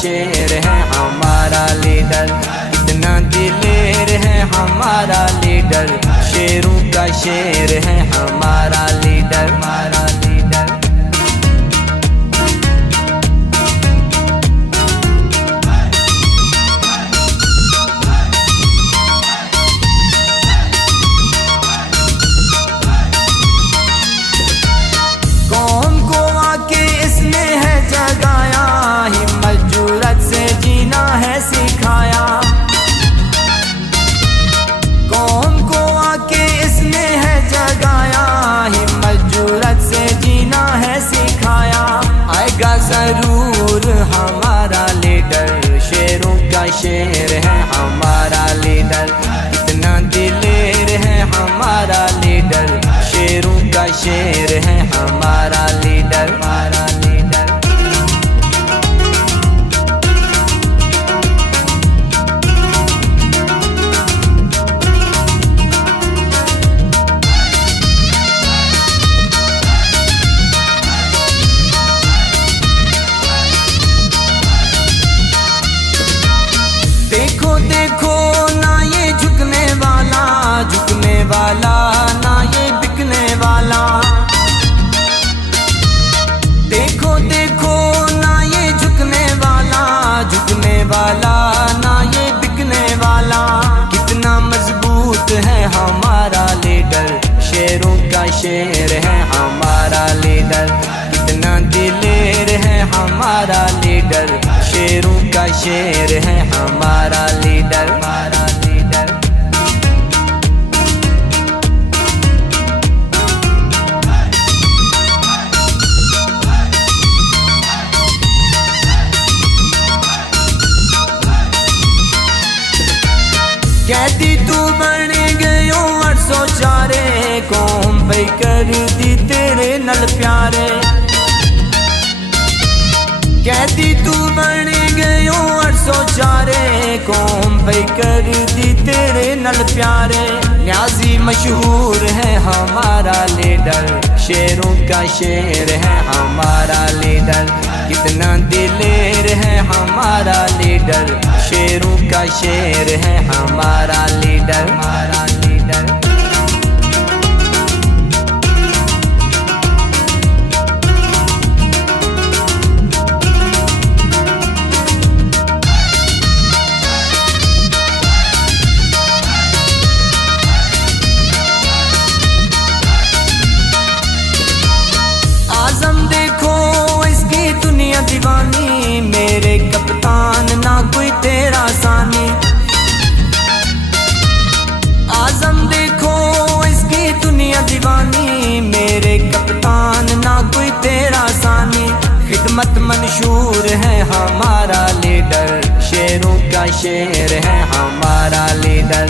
शेर है हमारा लीडर, कितना दिलेर है हमारा लीडर, शेरों का शेर है हमारा लीडर, हमारा लीडर। कौम को आके इसने है जगाया, हिम्मत जुर्रत से जीना है सिखाया। कौम को आके इसने है जगाया, हिम्मत जुर्रत से जीना है सिखाया। आएगा जरूर हमारा लीडर, शेरों का शेर है हमारा लीडर, कितना दिलेर है हमारा लीडर, शेरों का शेर है हमारा लीडर, हमारा लीडर। देखो देखो ना ये झुकने वाला, झुकने वाला ना ये बिकने वाला। देखो देखो ना ये झुकने वाला, झुकने वाला ना ये बिकने वाला। कितना मजबूत है हमारा लीडर, शेरों का शेर है हमारा लीडर, कितना दिलेर है हमारा लीडर, शेरों का शेर है हमारा लीडर, हमारा लीडर। कैदी तू बन गयो 804, कौम पे कर दी तेरे नल प्यारे। कैदी तू बन गयो 804, कौम पे कर दी तेरे नल प्यारे। न्याजी मशहूर है हमारा लीडर, शेरों का शेर है हमारा लीडर, कितना दिलेर है हमारा लीडर, शेरों का शेर है हमारा लीडर, हमारा लीडर। आजम देखो इसकी दुनिया दीवानी, मेरे कप्तान ना कोई तेरा सानी। आजम देखो इसकी दुनिया दीवानी, मेरे कप्तान ना कोई तेरा सानी। खिदमत मंशूर है हमारा लीडर, शेरों का शेर है हमारा लीडर,